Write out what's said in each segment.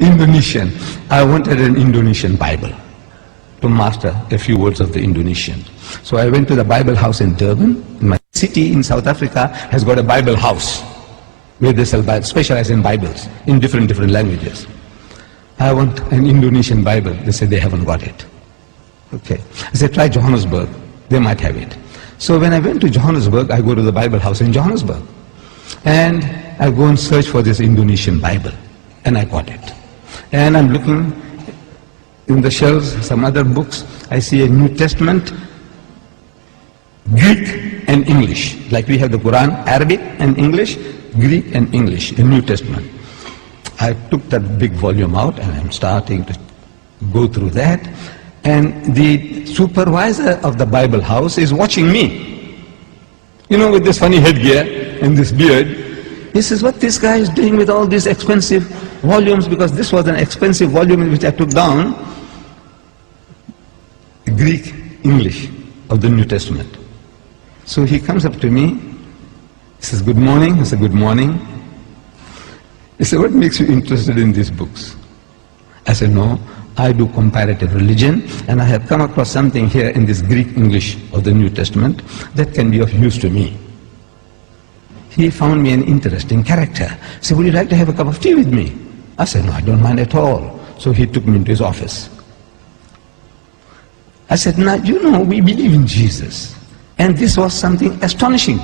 Indonesian. I wanted an Indonesian Bible to master a few words of the Indonesian. So I went to the Bible house in Durban. My city in South Africa has got a Bible house where they sell Bibles, specialize in Bibles in different languages. I want an Indonesian Bible. They said they haven't got it. Okay. I said, try Johannesburg. They might have it. So when I went to Johannesburg, I go to the Bible house in Johannesburg. And I go and search for this Indonesian Bible. And I got it. And I'm looking in the shelves, some other books. I see a New Testament, Greek and English. Like we have the Quran, Arabic and English, Greek and English, a New Testament. I took that big volume out and I'm starting to go through that. And the supervisor of the Bible house is watching me. You know, with this funny headgear and this beard. He says, what this guy is doing with all these expensive volumes, because this was an expensive volume which I took down, Greek, English of the New Testament. So he comes up to me, he says, good morning. I said, good morning. He said, what makes you interested in these books? I said, no, I do comparative religion, and I have come across something here in this Greek English of the New Testament that can be of use to me. He found me an interesting character. He said, would you like to have a cup of tea with me? I said, no, I don't mind at all. So he took me into his office. I said, now, you know, we believe in Jesus. And this was something astonishing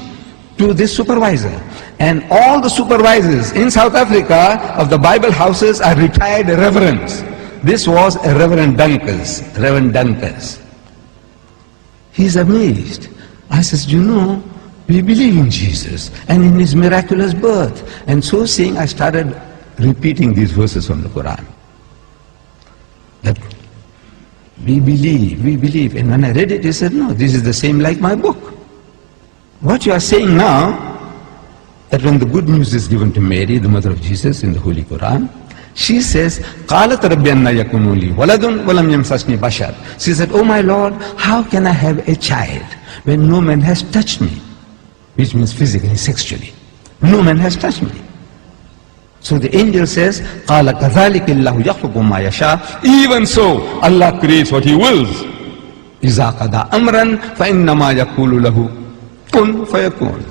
to this supervisor. And all the supervisors in South Africa of the Bible houses are retired reverends. This was a Reverend Dunkers. He's amazed. I says, you know, we believe in Jesus and in his miraculous birth. And so saying, I started repeating these verses from the Quran. That we believe. And when I read it, he said, no, this is the same like my book. What you are saying now, that when the good news is given to Mary, the mother of Jesus, in the Holy Quran, she says, قَالَتْ رَبِّ أَنَّ يَكُونُ لِي وَلَدٌ وَلَمْ يَمْسَسْنِي بَشَرٌ. She said, oh my Lord, how can I have a child when no man has touched me? Which means physically, sexually. No man has touched me. So the angel says, قَالَ كَذَلِكِ اللَّهُ يَخْلُقُ مَا يَشَاءُ. Even so, Allah creates what He wills. إِذَا قَضَى أَمْرًا فَإِنَّمَا يَقُولُ لَهُ كُن فَيَكُونُ.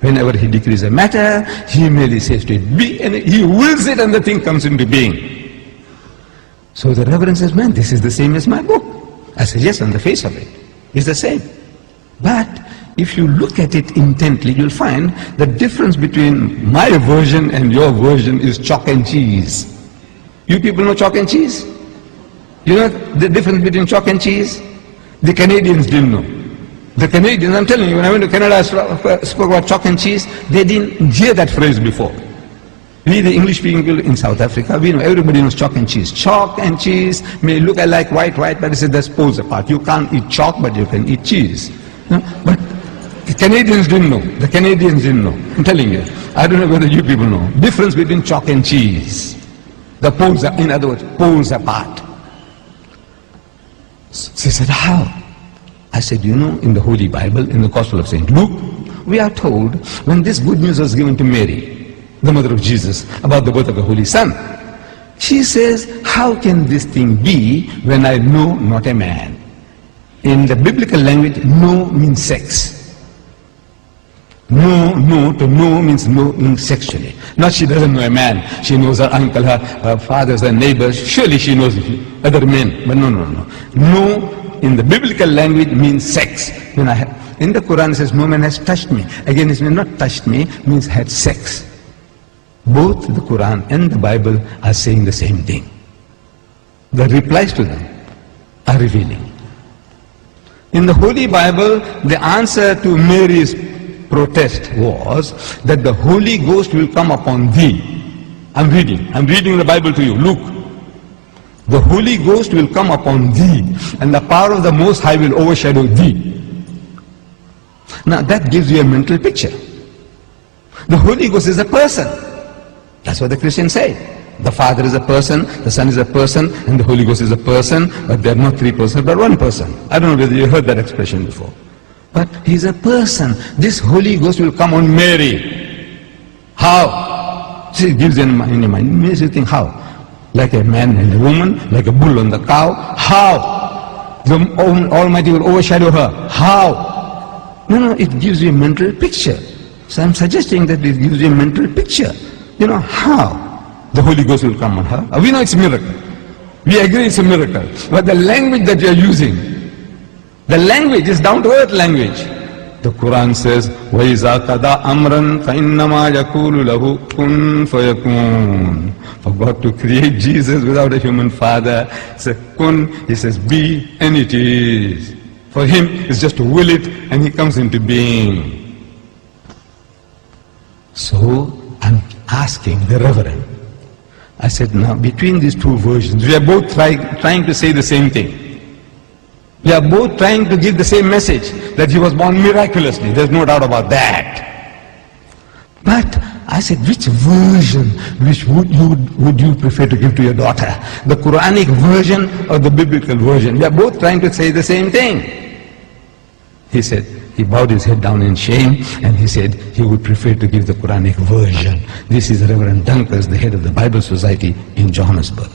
Whenever He decrees a matter, He merely says to it, be, and He wills it and the thing comes into being. So the Reverend says, man, this is the same as my book. I said, yes, on the face of it, it's the same. But if you look at it intently, you'll find the difference between my version and your version is chalk and cheese. You people know chalk and cheese? You know the difference between chalk and cheese? The Canadians didn't know. The Canadians, I'm telling you, when I went to Canada, I spoke about chalk and cheese. They didn't hear that phrase before. We, the English people in South Africa, we know, everybody knows chalk and cheese. Chalk and cheese may look like white, but it's that's poles apart. You can't eat chalk, but you can eat cheese. No? But the Canadians didn't know. The Canadians didn't know. I'm telling you. I don't know whether you people know. Difference between chalk and cheese. The poles are, in other words, poles apart. She said, how? I said, you know, in the Holy Bible, in the Gospel of St. Luke, we are told when this good news was given to Mary, the mother of Jesus, about the birth of the Holy Son, she says, how can this thing be when I know not a man? In the biblical language, no means sex. No to know means no means sexually. Not she doesn't know a man. She knows her uncle, her fathers, her neighbors. Surely she knows other men. But no. No in the biblical language means sex. In the Quran it says no man has touched me. Again it means not touched me, means had sex. Both the Quran and the Bible are saying the same thing. The replies to them are revealing. In the Holy Bible, the answer to Mary's protest was that the Holy Ghost will come upon thee. I'm reading the Bible to you. Luke. The Holy Ghost will come upon thee, and the power of the Most High will overshadow thee. Now that gives you a mental picture. The Holy Ghost is a person. That's what the Christians say. The Father is a person, the Son is a person, and the Holy Ghost is a person, but they're not three persons, but one person. I don't know whether you heard that expression before. But He's a person. This Holy Ghost will come on Mary. How? See, it gives you in your mind. It makes you think how. like a man and a woman, like a bull and the cow. How? The Almighty will overshadow her. How? No, it gives you a mental picture. So I'm suggesting that it gives you a mental picture. How? The Holy Ghost will come on her. We know it's a miracle. We agree it's a miracle. But the language that you're using, the language is down-to-earth language. The Quran says, وَإِذَا قَضَى أَمْرًا فَإِنَّمَا يَقُولُ لَهُ كُن فَيَكُونُ. For God to create Jesus without a human father, he says, kun, he says, be, and it is. For him, it's just to will it, and he comes into being. So, I'm asking the Reverend, I said, now, between these two versions, we are both trying to say the same thing. We are both trying to give the same message, that he was born miraculously. There's no doubt about that. But I said, which version would you prefer to give to your daughter? The Quranic version or the biblical version? We are both trying to say the same thing. He said, he bowed his head down in shame, and he said he would prefer to give the Quranic version. This is Reverend Dunkers, the head of the Bible Society in Johannesburg.